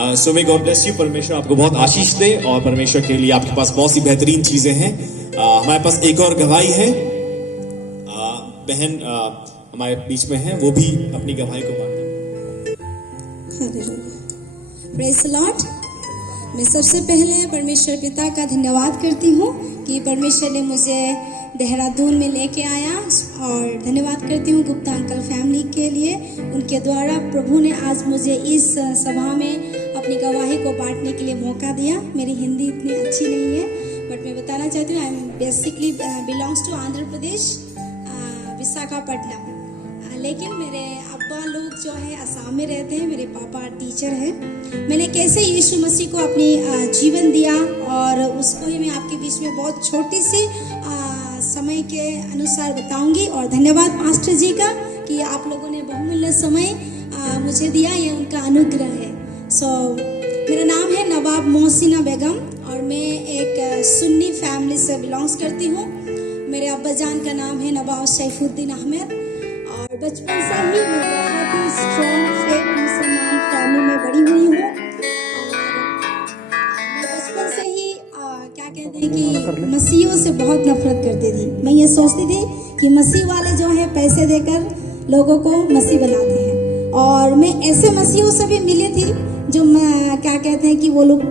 So may God bless you. परमेश्वर आपको बहुत आशीष दे और परमेश्वर के लिए आपके पास बहुत सी बेहतरीन चीजें हैं। हमारे पास एक और गवाही है, बहन हमारे बीच में है, वो भी अपनी गवाही को बांटे। Praise the Lord. मैं सबसे पहले परमेश्वर पिता का धन्यवाद करती हूँ कि परमेश्वर ने मुझे देहरादून में लेके आया, और धन्यवाद करती हूँ गुप्ता अंकल फैमिली के लिए। उनके द्वारा प्रभु ने आज मुझे इस सभा में अपनी गवाही को बांटने के लिए मौका दिया। मेरी हिंदी इतनी अच्छी नहीं है, बट मैं बताना चाहती हूँ I am basically belongs to Andhra Pradesh, Visakhapatnam. लेकिन मेरे अब्बा लोग जो है असम में रहते हैं, मेरे पापा टीचर हैं। मैंने कैसे यीशु मसीह को अपनी जीवन दिया, और उसको ही मैं आपके बीच में बहुत छोटी सी समय के अनुसार बताऊंगी। और धन्यवाद पास्टर जी का कि आप लोगों ने बहुमूल्य समय मुझे दिया, ये उनका अनुग्रह है। मेरा नाम है नवाब मोहसिना बेगम, और मैं एक सुन्नी फैमिली से बिलोंग्स करती हूँ। मेरे अब्बा जान का नाम है नवाब सैफुद्दीन अहमद, और बचपन से ही मैं बहुत ही स्ट्रॉन्ग फेथ मुसलमान फैमिली में बड़ी हुई हूँ। मैं बचपन से ही क्या कहते हैं कि मसीहों से बहुत नफरत करती थी। मैं ये सोचती थी कि मसीह वाले जो है पैसे देकर लोगों को मसीह बनाते हैं, और मैं ऐसे मसीहों से भी मिली थी जो क्या कहते हैं कि वो लोग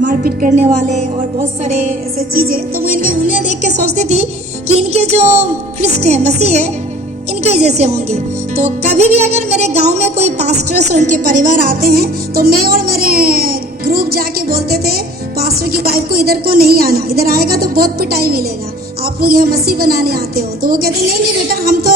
मारपीट करने वाले और बहुत सारे ऐसे चीज़ें। तो मैं उन्हें देख के सोचती थी कि इनके जो ख्रिस्ट हैं, मसीह है, इनके जैसे होंगे। तो कभी भी अगर मेरे गांव में कोई पास्टर्स और उनके परिवार आते हैं, तो मैं और मेरे ग्रुप जाके बोलते थे पास्टर की वाइफ को इधर को नहीं आना, इधर आएगा तो बहुत पिटाई मिलेगा, आप लोग यहाँ मसीह बनाने आते हो। तो वो कहते नहीं बेटा, हम तो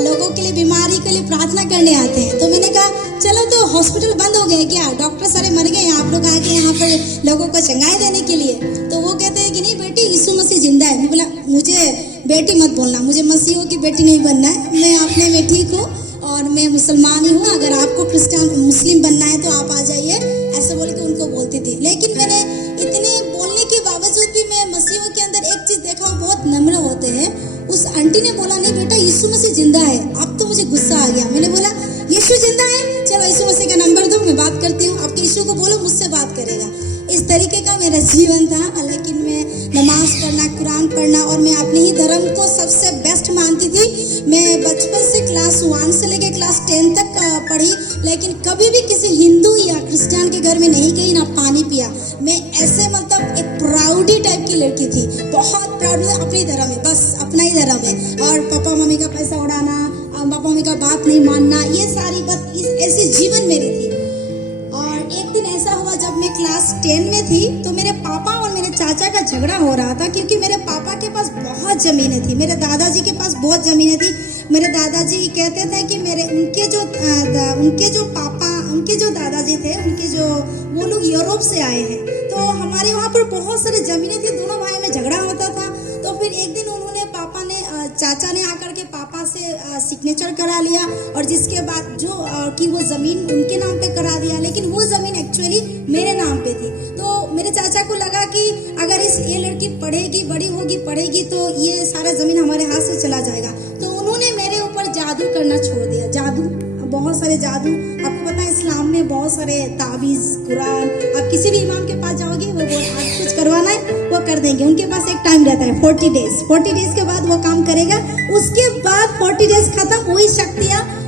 लोगों के लिए, बीमारी के लिए प्रार्थना करने आते हैं। तो मैंने कहा चलो, तो हॉस्पिटल बंद हो गए क्या, डॉक्टर सारे मर गए, आप लोग आए यहाँ पर लोगों को चंगाई देने के लिए? तो वो कहते हैं कि नहीं बेटी, यीशु मसीह जिंदा है। मैं बोला मुझे बेटी मत बोलना, मुझे मसीहों की बेटी नहीं बनना है, मैं अपने में ठीक हूँ और मैं मुसलमान ही हूँ, अगर आपको क्रिश्चियन मुस्लिम बनना है तो आप आ जाइए, ऐसे बोल के उनको बोलती थी। लेकिन मैंने इतने बोलने के बावजूद भी मैं मसीहों के अंदर एक चीज देखा, वो बहुत नम्र होते हैं। उस आंटी ने बोला नहीं बेटा, यीशु मसीह जिंदा है। अब तो मुझे गुस्सा आ गया, मैंने बोला यीशु जिंदा है, चलो यीशु मसीह का नंबर दो, मैं बात करती हूँ, आपके यीशु को बोलो मुझसे बात करेगा। इस तरीके का मेरा जीवन था। लेकिन मैं नमाज पढ़ना, कुरान पढ़ना, और मैं अपने ही धर्म को सबसे बेस्ट मानती थी। मैं बचपन से क्लास 1 से लेकर क्लास 10 तक पढ़ी, लेकिन कभी भी किसी हिंदू या क्रिश्चियन के घर में नहीं गई, ना पानी पिया। मैं ऐसे मतलब एक प्राउडी टाइप की लड़की थी, बहुत प्राउड में अपने धर्म में, बस अपना ही धर्म है, और पापा मम्मी का पैसा उड़ाना, पापा मम्मी का बात नहीं मानना, ये सारी बात ऐसी जीवन मेरी थी। और एक दिन ऐसा हुआ, जब मैं क्लास 10 में थी, तो मेरे पापा और मेरे चाचा का झगड़ा हो रहा था, क्योंकि मेरे पापा के पास बहुत जमीनें थी, मेरे दादाजी के पास बहुत जमीनें थी। मेरे दादाजी कहते थे कि उनके जो दादाजी थे, वो लोग यूरोप से आए हैं, तो हमारे वहाँ पर बहुत सारे जमीनें थी, दोनों भाई में झगड़ा होता था। तो फिर एक दिन चाचा ने आकर के पापा से सिग्नेचर करा लिया, और जिसके बाद जो कि वो ज़मीन उनके नाम पे करा दिया, लेकिन वो ज़मीन एक्चुअली मेरे नाम पे थी। तो मेरे चाचा को लगा कि अगर ये लड़की पढ़ेगी, बड़ी होगी, पढ़ेगी, तो ये सारा ज़मीन हमारे हाथ से चला जाएगा। तो उन्होंने मेरे ऊपर जादू करना छोड़ दिया, जादू, बहुत सारे जादू। आपको पता है इस्लाम में बहुत सारे ताबीज़, कुरान, आप किसी भी इमाम के पास जाओगे, वो आप कुछ करवाना है वो कर देंगे। उनके पास एक टाइम रहता है 40 डेज, 40 डेज के बाद वो काम करेगा। उसके बाद 40 डेज खत्म,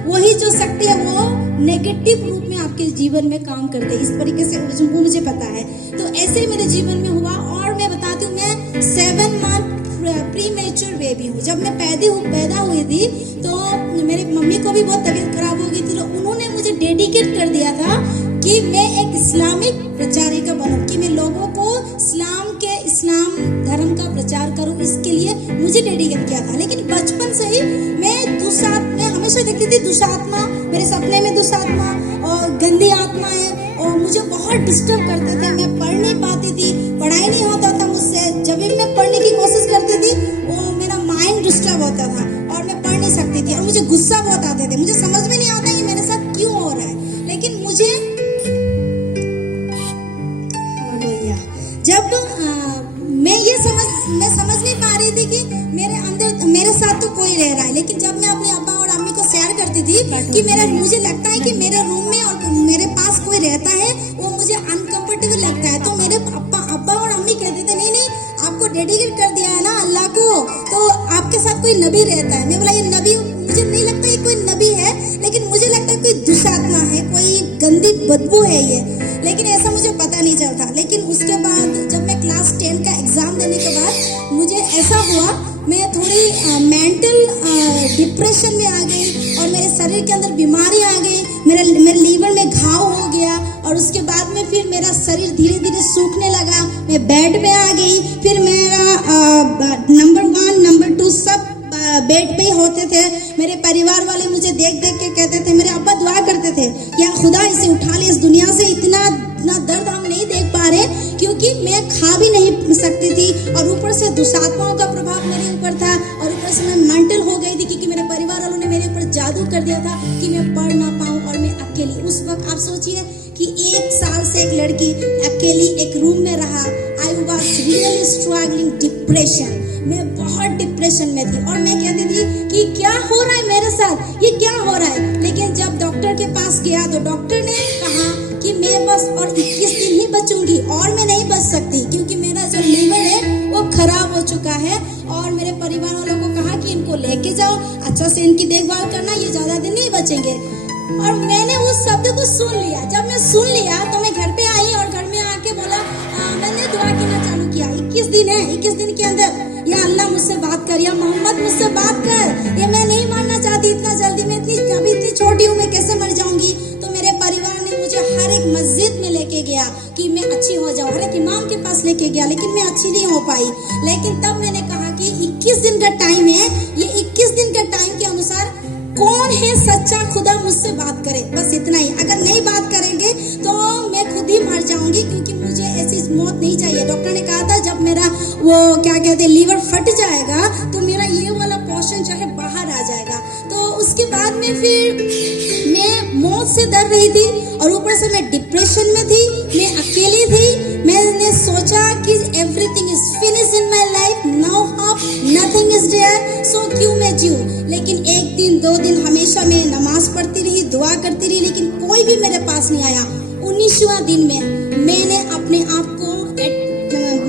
वही जो शक्ति है वो नेगेटिव रूप में आपके जीवन में काम करते हैं। इस तरीके से वो मुझे पता है। तो ऐसे ही मेरे जीवन में हुआ। और मैं बताती हूँ, मैं 7 मंथ प्री मैच्योर बेबी हूँ। जब मैं पैदा हुई थी, तो मेरी मम्मी को भी बहुत तबीयत खराब हो गई थी, तो उन्होंने मुझे डेडिकेट कर दिया था कि मैं एक इस्लामिक प्रचारिका बनूं, कि मैं लोगों को इस्लाम धर्म का प्रचार करूं। इसके लिए मुझे डेडिकेट किया था। लेकिन बचपन से ही मैं हमेशा देखती थी दुष्टात्मा, मेरे सपने में दुष्टात्मा और गंदी आत्माएं, और मुझे बहुत डिस्टर्ब करते थे। मैं पढ़ नहीं पाती थी, पढ़ाई नहीं होता था मुझसे। जब भी मैं पढ़ने की कोशिश करती थी, वो मेरा माइंड डिस्टर्ब होता था और मैं पढ़ नहीं सकती थी, और मुझे गुस्सा बहुत आते थे। मुझे समझ में नहीं आता ये मेरे साथ क्यों हो रहा है। लेकिन मुझे जब मैं समझ नहीं पा रही थी कि मेरे साथ तो कोई रह रहा है। लेकिन जब मैं अपने अब्बा और अम्मी को शेयर करती थी कि मुझे लगता है कि मेरे रूम में और मेरे पास कोई रहता है, वो मुझे डेडिकेट कर दिया है ना अल्लाह को, तो आपके साथ कोई नबी रहता है। मैं बोला ये नबी, मुझे नहीं लगता ये कोई नबी है, लेकिन मुझे लगता है कोई दुष्आत्मा है, कोई गंदी बदबू है ये, लेकिन ऐसा मुझे पता नहीं चलता। लेकिन उसके बाद जब मैं क्लास 10 का एग्जाम देने के बाद मुझे ऐसा हुआ, मैं थोड़ी मेंटल डिप्रेशन में आ गई और मेरे शरीर के अंदर बीमारी आ गई, मेरे लीवर में घाव हो गया और उसके बाद में फिर मेरा शरीर धीरे धीरे सूखने लगा, मैं बेड पे आ गई। फिर मेरा नंबर 1 नंबर 2 सब बेड पे ही होते थे। मेरे परिवार वाले मुझे देख देख के कहते थे, मेरे अब्बा दुआ करते थे या खुदा इसे उठा ले, इस दुनिया से इतना दर्द हम नहीं देख पा रहे, क्योंकि मैं खा भी नहीं सकती थी और ऊपर से दुष्आत्माओं का प्रभाव मेरे ऊपर था और ऊपर से मैं मेंटल हो गई थी, क्योंकि मेरे परिवार वालों ने मेरे ऊपर जादू कर दिया था कि मैं पढ़ ना पाऊँ और मैं अकेली। उस वक्त आप सोचिए कि 1 साल से एक लड़की अकेली एक रूम में रहा। I was really struggling depression, मैं बहुत डिप्रेशन में थी और मैं कहती थी कि क्या हो रहा है मेरे साथ, ये क्या हो रहा है। लेकिन जब डॉक्टर के पास गया तो डॉक्टर ने कहा कि मैं बस और 21 दिन ही बचूंगी और मैं नहीं बच सकती, क्योंकि मेरा जो लीवर है वो खराब हो चुका है। और मेरे परिवार वालों को कहा कि इनको लेके जाओ, अच्छा से इनकी देखभाल करना, ये ज्यादा दिन नहीं बचेंगे। और मैंने उस शब्द को सुन लिया। जब मैं सुन लिया तो मैं घर पे आई और घर में आके बोला, मैंने दुआ करना चालू किया। 21 दिन है, 21 दिन के अंदर या अल्लाह मुझसे बात कर, या मोहम्मद मुझसे बात कर, ये मैं नहीं मानना चाहती इतना जल्दी, मैं इतनी छोटी हूँ, मैं कैसे मर जाऊंगी। तो मेरे परिवार ने मुझे हर एक मस्जिद में लेके गया कि मैं अच्छी हो जाऊं, हर एक इमाम के पास लेके गया, लेकिन मैं अच्छी नहीं हो पाई। लेकिन तब मैंने कहा कि 21 दिन का टाइम है, ये 21 दिन का टाइम के अनुसार कौन है सच्चा खुदा मुझसे बात करे, बस इतना ही। अगर नहीं बात करेंगे तो मैं खुद ही मर जाऊंगी, क्योंकि मुझे ऐसी मौत नहीं चाहिए। डॉक्टर ने कहा था जब मेरा वो क्या कहते हैं लीवर फट जाएगा तो मेरा ये वाला पोर्शन जो है बाहर आ जाएगा। तो उसके बाद में फिर मैं मौत से डर रही थी और ऊपर से मैं डिप्रेशन में थी, मैं अकेली थी। मैंने सोचा कि everything is finish in my life, no hope, nothing is there, so क्यों मैं जीऊं। लेकिन 1 दिन 2 दिन हमेशा मैं नमाज पढ़ती रही, दुआ करती रही, लेकिन कोई भी मेरे पास नहीं आया। 19वां दिन में मैंने अपने आप को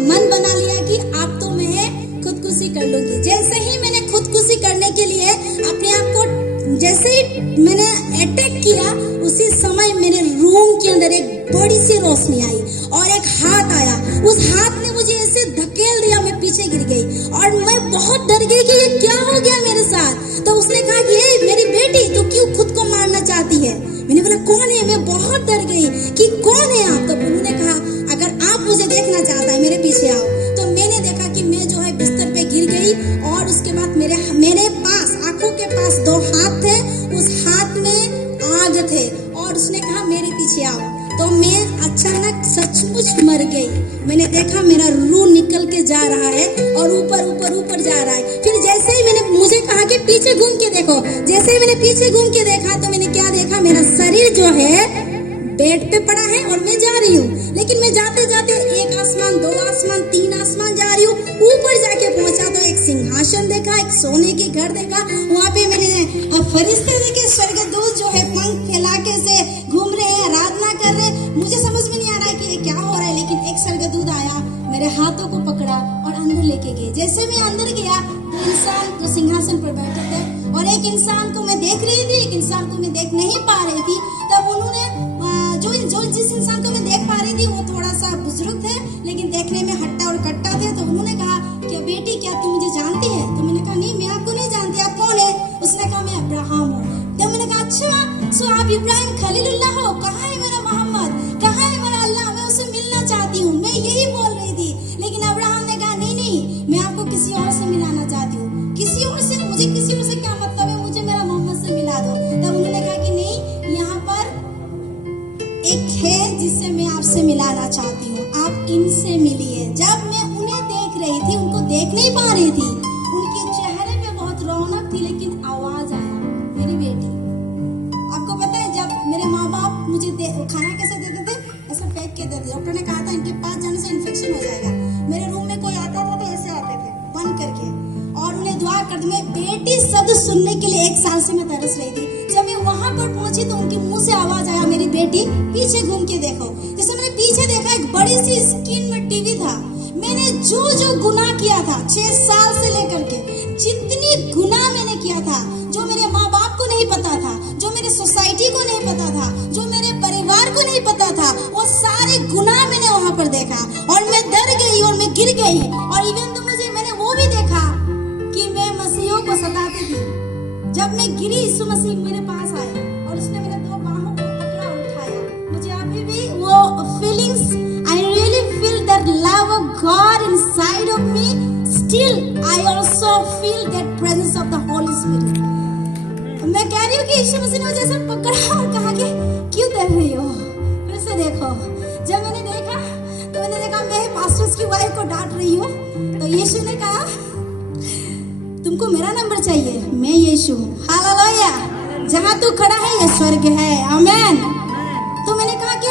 मन बना लिया कि अब तो मैं खुदकुशी कर लूंगी। जैसे ही मैंने खुदकुशी करने के लिए अपने आप को जैसे ही मैंने अटैक किया, उसी समय मेरे रूम के अंदर एक बड़ी सी रोशनी आई और एक हाथ आया। उस हाथ ने मुझे ऐसे धकेल दिया, मैं पीछे गिर गई और मैं बहुत डर गई कि ये क्या हो गया मेरे साथ। तो उसने कहा कि ए मेरी बेटी, तू क्यों खुद को मारना चाहती है। मैंने बोला कौन है, मैं बहुत डर गई कि कौन है आप। तो उन्होंने कहा अगर आप मुझे देखना चाहता है मेरे पीछे आओ। तो मैंने देखा कि मैं जो है बिस्तर पे गिर गई और उसके बाद मेरे पास आंखों के पास 2 हाथ थे, उस हाथ में आग थे और उसने कहा मेरे पीछे आओ। तो मैं अचानक सचमुच मर गई। मैंने देखा मेरा रूह निकल के जा रहा है और ऊपर ऊपर ऊपर जा रहा है। फिर जैसे ही मैंने मुझे कहा कि पीछे घूम के देखो, जैसे ही मैंने पीछे घूम के देखा तो मैंने क्या देखा, मेरा शरीर जो है बेड पे पड़ा है और मैं जा रही हूँ। लेकिन मैं जाते जाते 1 आसमान 2 आसमान 3 आसमान जा रही हूँ। ऊपर जाके पहुंचा तो एक सिंहासन देखा, एक सोने के घर देखा। वहाँ पे मैंने फरिश्ते देखे, स्वर्गदूत जो है पंख फैला के से घूम रहे हैं, आराधना कर रहे हैं। मुझे समझ में नहीं आ रहा है कि ये क्या हो रहा है। लेकिन एक स्वर्गदूत आया, मेरे हाथों को पकड़ा और अंदर लेके गए। जैसे मैं अंदर गया तो इंसान जो सिंहासन पर बैठे थे और एक इंसान को मैं देख रही थी, एक इंसान को मैं देख नहीं पा रही थी। तब उन्होंने जिस इंसान को मैं देख पा रही थी वो थोड़ा सा बुजुर्ग थे, लेकिन देखने में हट्टा और कट्टा थे। तो उन्होंने कहा कि बेटी क्या तुम मुझे जानती है। तो मैंने कहा नहीं, मैं आपको नहीं जानती, आप कौन है। उसने कहा मैं अब्राहम हूँ। तो मैंने कहा अच्छा, सो आप इब्राहिम खलीलुल्लाह हो। कहाँ है मेरा मोहम्मद, कहाँ है मेरा अल्लाह, मैं उससे मिलना चाहती हूँ। मैं यही बोल रही थी। लेकिन अब्राहम ने कहा नहीं नहीं, मैं आपको किसी और से मिलाना चाहती हूँ। किसी और से? मुझे किसी और से क्या मतलब है, मुझे मेरा मोहम्मद से मिला दो। तब उन्होंने कहा कि नहीं, यहाँ पर एक है जिससे मैं आपसे मिलाना चाहती हूँ, आप इनसे मिलिए। जब मैं उन्हें देख रही थी, उनको देख नहीं पा रही थी, उनके चेहरे पे बहुत रौनक थी, लेकिन आवाज आया मेरी बेटी। आपको पता है जब मेरे माँ बाप मुझे खाना कैसे देते थे, ऐसा फेंक के देते। डॉक्टर ने कहा था इनके पास जाने से इन्फेक्शन हो जाएगा। मेरे रूम में कोई आता था तो ऐसे आते थे बंद करके और उन्हें दुआ करते। मैं बेटी शब्द सुनने के लिए 1 साल से मैं तरस रही थी। जब मैं वहां पर पहुंची तो उनके मुंह से आवाज आया मेरी बेटी पीछे घूम के देखो। जैसे मैंने पीछे देखा, एक बड़ी सी स्क्रीन में टीवी था। मैंने मैंने जो जो गुनाह किया था 6 साल से लेकर के, जितनी गुनाह मैंने किया था, जो मेरे माँ बाप को नहीं पता था, जो मेरे सोसाइटी को नहीं पता था, जो मेरे परिवार को नहीं पता था, वो सारे गुनाह मैंने वहां पर देखा और मैं डर गई और मैं गिर गई। और इवन तो मैंने वो भी देखा कि मैं मसीहों को सताती थी। जब मैं गिरी, यीशु मसीह मेरे पास आए और उसने मेरे 2 बाहों को पकड़ा और उठाया। मुझे अभी भी वो feelings, I really feel that love of God inside of me. Still, I also feel that presence of the Holy Spirit. मैं कह रही हूँ कि यीशु मसीह ने मुझे ऐसे पकड़ा और कहा कि क्यों डर रही हो, फिर से देखो। जब मैंने देखा मैं पास्टर्स की वाइफ को डांट रही हूँ, तो यीशु ने कहा तुमको मेरा नंबर चाहिए, मैं यीशु हूँ। हालेलुया। जहाँ तू खड़ा है ये स्वर्ग है। आमेन। तो मैंने कहा कि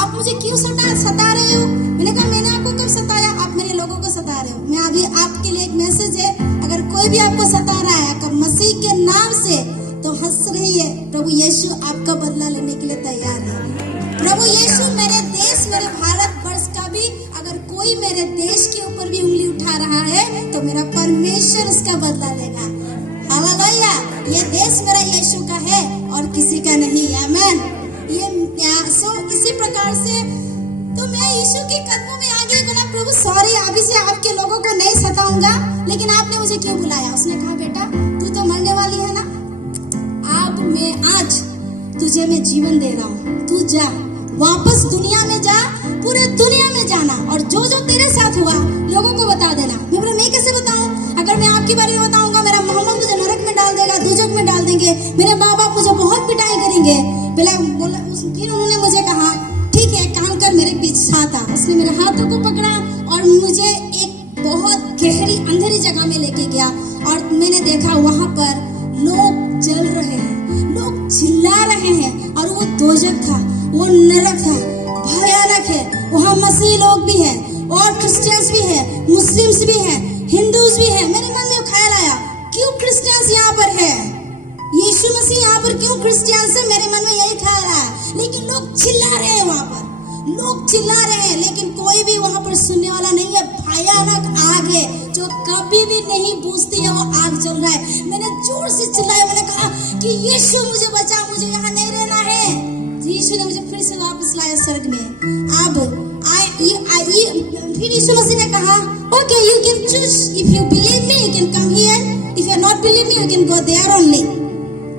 आप मुझे क्यों सता रहे हो? मैंने कहा मैंने आपको कब सताया? आप मेरे लोगों को सता रहे हो। मैं अभी आपके लिए एक मैसेज है, अगर कोई भी आपको सता रहा है कब मसीह के नाम से, तो हंस रही है। प्रभु यीशु आपका बदला लेने के लिए तैयार है। प्रभु यीशु मेरे देश, मेरे भारत वर्ष का भी, अगर कोई मेरे देश के ऊपर भी उंगली उठा रहा है तो मेरा परमेश्वर उसका बदला लेगा। हालेलुया। ये देश मेरा यीशु का है और किसी का नहीं। आमेन। इसी प्रकार से तो मैं यीशु के कदमों में आ गई। बोला प्रभु सॉरी, अभी से आपके लोगों को नहीं सताऊंगा, लेकिन आपने मुझे क्यों बुलाया? उसने कहा बेटा तू तो मरने वाली है ना, अब मैं आज तुझे मैं जीवन दे रहा हूँ। तू जा, वापस दुनिया में जा, पूरे दुनिया में जाना और जो जो तेरे साथ हुआ लोगों को बता देना। मैं बोला मैं कैसे बताऊं? अगर मैं आपके बारे में बताऊंगा मेरा मोहम्मद मुझे नरक में डाल देगा, दोजख में डाल देंगे, मेरे माँ बाप मुझे बहुत पिटाई करेंगे। फिर उन्होंने मुझे कहा ठीक है काम कर, मेरे पीछे था। उसने मेरे हाथों को पकड़ा और मुझे एक बहुत गहरी अंधेरी जगह में लेके गया और मैंने देखा वहां पर लोग जल रहे हैं, लोग चिल्ला रहे हैं और वो दोजख था, वो नरक था, भयानक है। वहाँ मसीह लोग भी हैं और क्रिश्चियंस भी हैं, मुस्लिम्स भी हैं, हिंदूज भी हैं। मेरे मन में ख्याल आया क्यों क्रिश्चियंस यहाँ पर है, यीशु मसीह यहाँ पर क्यों क्रिश्चियंस है? मेरे मन में यही ख्याल आया। लेकिन लोग चिल्ला रहे हैं, वहाँ पर लोग चिल्ला रहे हैं, लेकिन कोई भी वहाँ पर सुनने वाला नहीं है। भयानक आग है जो कभी भी नहीं बुझती है, वो आग जल रहा है। मैंने जोर से चिल्लाया, मैंने कहा कि यीशु मुझे बचा, मुझे यहाँ नहीं रहना है। यीशु ने मुझे फिर से वापस लाया स्वर्ग में। अब फिर यीशु मसीह ने कहा okay you can choose, if you believe me you can come here, if you not believe me you can go there only.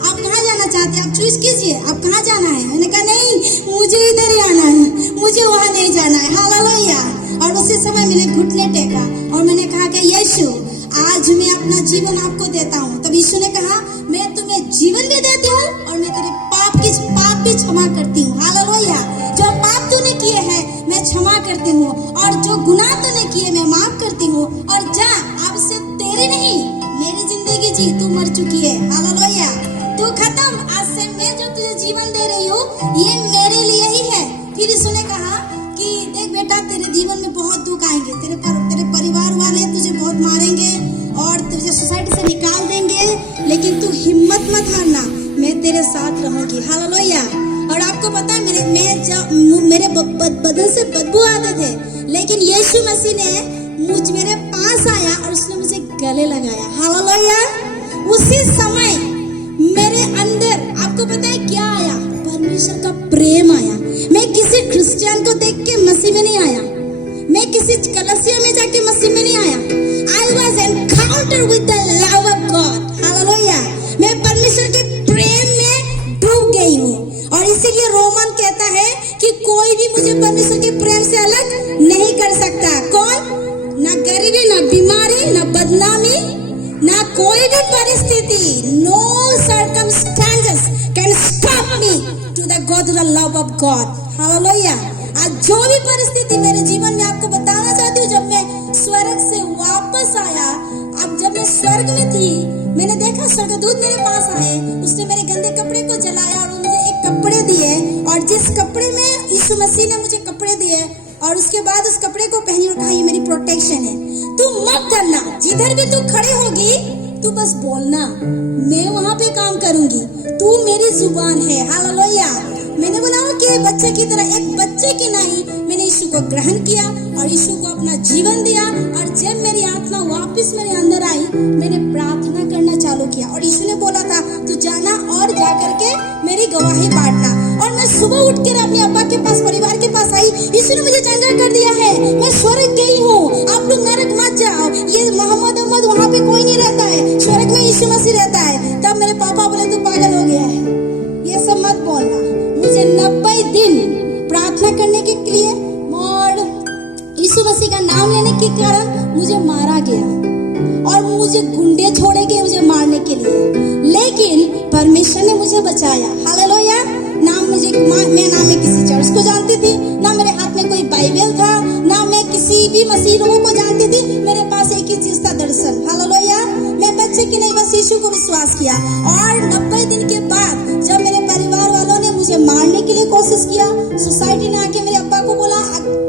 आप कहाँ जाना चाहते हैं? आप चूज कीजिए, आप कहाँ जाना है? मैंने कहा नहीं मुझे इधर ही आना है, मुझे वहाँ नहीं जाना है। हालेलुया। और उसी समय मैंने घुटने टेका और मैंने कहा कि यीशु आज मैं अपना जीवन आपको देता हूँ। तब यीशु ने कहा मैं तुम्हें जीवन भी देती हूँ और मैं तेरे पाप भी क्षमा करती हूँ। हालेलुया। जो पाप तूने किए हैं मैं क्षमा करती हूँ और जो गुनाह तूने किए मैं माफ करती हूँ। और जा, अब से तेरी नहीं मेरी जिंदगी जी, तू मर चुकी है। हालेलुया। तू खत्म, आज से मैं जो तुझे जीवन दे रही हूँ ये मेरे लिए ही है। फिर यीशु ने कहा कि देख बेटा तेरे जीवन में बहुत दुख आएंगे, तेरे परिवार वाले तुझे बहुत मारेंगे और तुझे सोसाइटी से निकाल देंगे, लेकिन तू हिम्मत मत हारना, मैं तेरे साथ रहूंगी। हालेलुया। और आपको पता है मेरे बदन से बदबू आते थे, लेकिन यीशु मसीह ने मेरे पास आया और उसने मुझे गले लगाया। हालेलुया। उसी समय मेरे अंदर आपको पता है क्या आया? परमेश्वर का प्रेम आया। मैं किसी क्रिश्चियन को देख के मसीह में नहीं आया, मैं किसी कलीसिया में जाके मसीह में नहीं आया। I was encountered with the love of God. Hallelujah. मैं परमेश्वर के प्रेम में डूब गई हूँ और इसीलिए रोमन कहता है कि कोई भी मुझे परमेश्वर के प्रेम से अलग नहीं कर सकता। कौन? ना गरीबी, ना बीमारी, ना बदनामी, ना कोई भी परिस्थिति। No circumstances can stop me to go to the love of God. Hallelujah. आज जो भी परिस्थिति मेरे जीवन में, आपको बताना चाहती हूँ जब मैं स्वर्ग से वापस आया, अब जब मैं स्वर्ग में थी मैंने देखा स्वर्गदूत मेरे पास आए, उसने मेरे गंदे कपड़े को जलाया और मुझे एक कपड़े दिए और जिस कपड़े में यीशु मसीह ने मुझे कपड़े दिए और उसके बाद उस कपड़े को पहनी और कहा ये मेरी प्रोटेक्शन है, तू मत डरना, जिधर भी तू खड़ी होगी तू बस बोलना, मैं वहाँ पे काम करूंगी, तू मेरी जुबान है। हालेलुया। मैंने बोला कि बच्चे की तरह, एक बच्चे की नहीं, मैंने यीशु को ग्रहण किया और यीशु को अपना जीवन दिया। और जब मेरी आत्मा वापस मेरे अंदर आई, मैंने प्रार्थना करना चालू किया और यीशु ने बोला था तू जाना और जा करके मेरी गवाही बांटना। और मैं सुबह उठ कर अपने अब्बा के पास, परिवार के पास आई। यीशु ने मुझे चंगा कर दिया है, मैं स्वर्ग गई हूँ, आप लोग नरक मत जाओ, ये मोहम्मद वहाँ पे कोई नहीं रहता है, स्वर्ग में यीशु मसीह रहता है। तब मेरे पापा बोले तू पागल हो गया है, ये सब मत बोलना। मुझे 90 दिन प्रार्थना करने के लिए और यीशु मसीह का नाम लेने के कारण मुझे मारा गया और मुझे गुंडे छोड़े गए मुझे मारने के लिए, लेकिन परमेश्वर ने मुझे बचाया। हालेलुया। मैं किसी चर्च को जानती थी, ना मेरे हाथ में कोई बाइबल था, ना मैं किसी भी मसीह लोगों को जानती थी। मेरे पास एक ही चीज था, दर्शन। हालेलुया। मैं बच्चे की नहीं, बस यीशु को विश्वास किया। और 90 दिन के बाद जब मेरे परिवार वालों ने मुझे मारने के लिए कोशिश किया, सोसाइटी ने आके मेरे अब्बा को बोला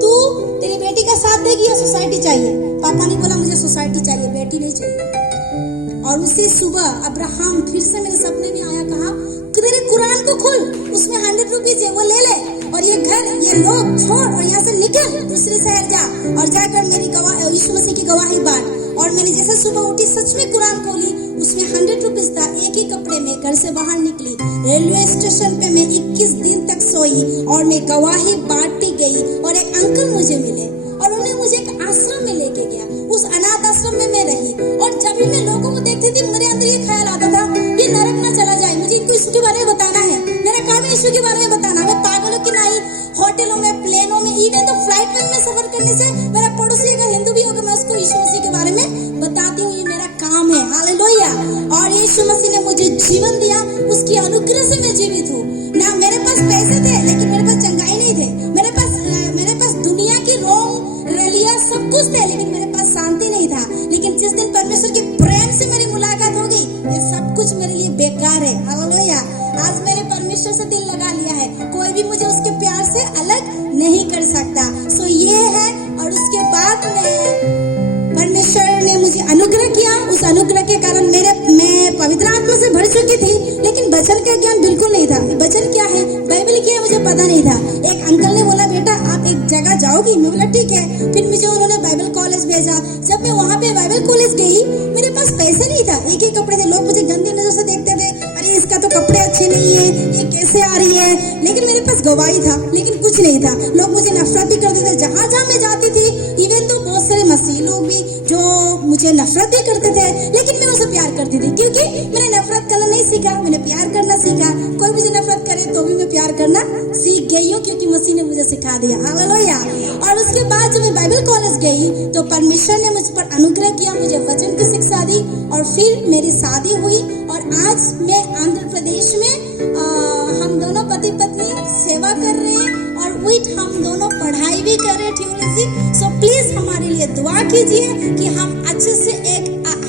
तू तेरी बेटी का साथ देगी या सोसाइटी चाहिए? पापा ने बोला मुझे सोसाइटी चाहिए, बेटी नहीं चाहिए। और उसी सुबह अब्राहम फिर से मेरे सपने में आया, कहा तेरे कुरान को खोल, उसमें 100 रुपीज है, वो ले ले और ये घर ये लोग छोड़ और यहाँ से निकल, दूसरे शहर जा और जाकर मेरी यीशु मसीह की गवाही बांट। और मैंने जैसे सुबह उठी सच में कुरान खोली, उसमें 100 रुपीज था। एक ही कपड़े में घर से बाहर निकली, रेलवे स्टेशन पे मैं 21 दिन तक सोई और मैं गवाही बांटती गई। और एक अंकल मुझे मिले और उन्होंने मुझे एक आश्रम में लेके गया। उस अनाथ आश्रम में मैं रही और जब भी मैं लोगों को देखती थी मेरे अंदर ये ख्याल आता था ये नरक ना चला जाए, मुझे इनको यीशु के बारे में बताना है, मेरा काम है यीशु के बारे में बताना। मैं पागल हूँ कि नहीं, होटलों में, प्लेनों में, इवन तो फ्लाइट में सफर करने से मेरा पड़ोसी अगर हिंदू भी होगा मैं उसको यीशु मसीह के बारे में बताती हूँ, ये मेरा काम है। हालेलुया। और यीशु मसीह ने मुझे जीवन दिया, उसकी अनुग्रह से मैं जीवित हूँ। ना मेरे पास पैसे थे लेकिन मेरे पास चंगाई नहीं थे, मेरे पास दुनिया की रोम रलिया सब कुछ थे लेकिन मेरे पास शांति नहीं था। लेकिन जिस दिन परमेश्वर के प्रेम से मेरी मुलाकात हो गई, ये सब कुछ मेरे लिए बेकार है। हालेलुया। आज मैंने परमेश्वर से दिल लगा लिया है, कोई भी मुझे उसके प्यार से अलग नहीं कर सकता। सो ये है। और उसके बाद परमेश्वर ने मुझे अनुग्रह किया, उस अनुग्रह के कारण मैं पवित्र आत्मा से भर चुकी थी, लेकिन वचन का ज्ञान बिल्कुल नहीं था। वचन क्या है, बाइबल क्या है, मुझे पता नहीं था। एक अंकल ने बोला बेटा आप एक जगह जाओगी, मैं बोला ठीक है। फिर मुझे उन्होंने बाइबल कॉलेज भेजा। जब मैं वहाँ पे बाइबल कॉलेज गई, मेरे पास पैसे नहीं था, एक ही कपड़े थे। लोग मुझे गंदी नजर से देखते थे, अरे इसका तो कपड़े अच्छे नहीं है, ये कैसे आ रही है। लेकिन मेरे पास गवाही था, लेकिन कुछ नहीं था। लोग मुझे नफरत भी करते थे जहाँ जहाँ मैं जाती थी। इवन तो बहुत सारे मसीह लोग भी जो मुझे नफरत भी करते थे, लेकिन मैं उसे प्यार करती थी क्योंकि मैंने नफरत करना नहीं सीखा, मैंने प्यार करना सीखा। कोई मुझे नफरत करे तो भी मैं प्यार करना सीख गई हूँ क्योंकि मसीह ने मुझे सिखा दिया। हालेलुया। और उसके बाद जब मैं बाइबल कॉलेज गई तो परमेश्वर ने मुझ पर अनुग्रह किया, मुझे वचन की शिक्षा दी और फिर मेरी शादी हुई। और आज मैं आंध्र प्रदेश में हम दोनों पति पत्नी सेवा कर रहे हैं और विथ हम दोनों पढ़ाई भी कर रहे हैं थियोलॉजी। सो प्लीज हमारे लिए दुआ कीजिए कि हम अच्छे से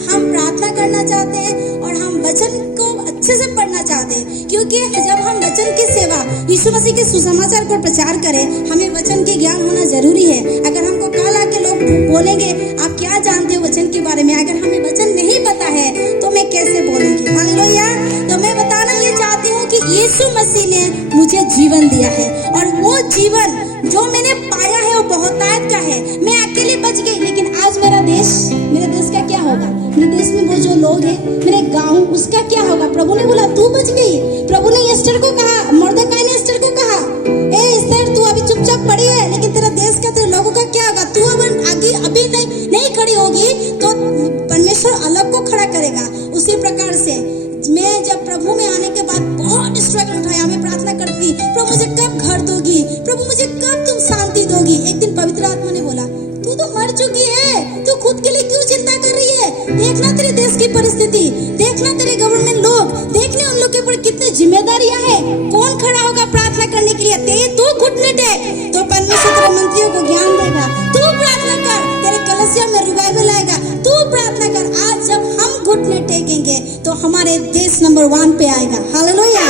हम प्रार्थना करना चाहते हैं और हम वचन को अच्छे से पढ़ना चाहते हैं, क्योंकि जब हम वचन की सेवा यीशु मसीह के सुसमाचार को प्रचार करें, हमें वचन के ज्ञान होना जरूरी है। अगर हमको कल आके लोग बोलेंगे आप क्या जानते हो वचन के बारे में, अगर हमें वचन नहीं पता है तो मैं कैसे बोलूंगी। हालेलुया। तो मैं बताना ये चाहती हूँ कि यीशु मसीह ने मुझे जीवन दिया है और वो जीवन जो मैंने पाया है वो बहुतायत का है। मैं अकेले बच गई, लेकिन आज मेरे देश का क्या होगा, मेरे देश में वो जो लोग हैं, मेरे गांव, उसका क्या होगा। प्रभु ने बोला तू बच गई। प्रभु ने एस्टर को कहा, मर्दकाई ने एस्टर को कहा, ए एस्टर तू अभी चुपचाप पड़ी है, लेकिन तेरा देश का, तेरे लोगों का क्या होगा। तू अभी नहीं खड़ी होगी तो परमेश्वर अलग को खड़ा करेगा। उसी प्रकार से मैं जब प्रभु में आने के बाद बहुत स्ट्रगल उठाया, मैं प्रार्थना करती थी प्रभु मुझे कब घर दोगी, प्रभु मुझे कब तुम शांति दोगी। एक दिन पवित्र आत्मा ने बोला तू तो मर चुकी है, तू खुद के लिए क्यों चिंता कर रही है। देखना तेरे देश की परिस्थिति, देखना तेरे गवर्नमेंट लोग, देखने उन लोग के ऊपर कितनी जिम्मेदारियां हैं, कौन खड़ा होगा प्रार्थना करने के लिए। तू घुटने टेक तो परमेश्वर तेरे मंत्रियों को ज्ञान देगा। तू प्रार्थना कर, तेरे कलसिया में रिवाइवल आएगा। तू प्रार्थना कर। आज जब हम घुटने टेकेंगे तो हमारे देश नंबर 1 पे आएगा। हालेलुया।